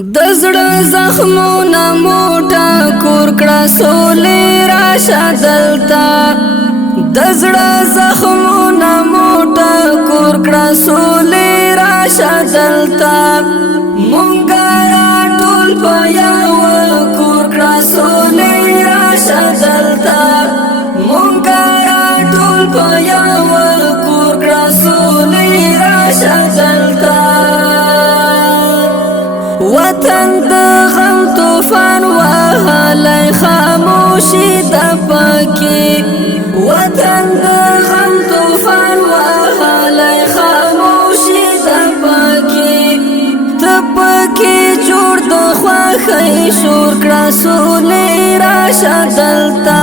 دزړه زخمونه موټه کور کړه سولې راشه دلته دزړه زخمونه موټه کور کړه سولې راشه دلته مونږه ټول په یو کور کړه سولې راشه دلته مونږه ټول په یو کور کړه سولې راشه دلته وطن د غم طوفان وهلی خاموشي د پکې وطن د غم طوفان وهلی خاموشي د پکې ته پکې جوړ د خوښۍ شور کړه سولې راشه دلته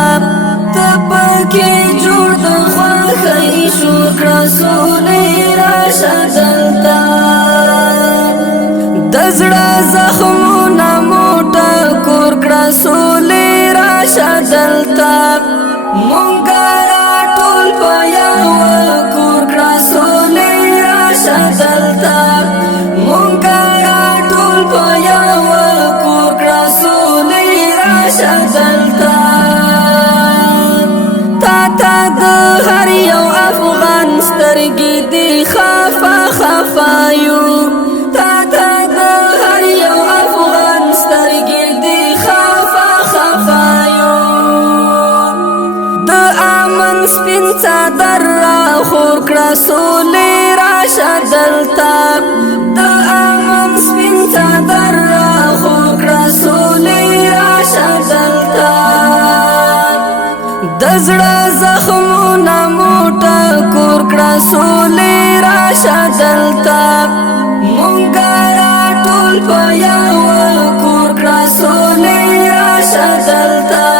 ته پکې جوړ د خوښۍ شور کړه سولې راشه دلته دزړه زخمونه موټه کور کړه سولې راشه دلته مونږه ټول په یو کور کړه سولې راشه دلته مونږه ټول په یو کور کړه سولې راشه دلته تا ته د هر یو افغان سترګې دي خفا خفا یو سپین څادر را خور کړه سولې راشه دلته د امن سپین څادر را خور کړه سولې راشه دلته دزړه زخمونه موټه کور کړه سولې راشه دلته مونږه ټول په یو کور کړه سولې راشه دلته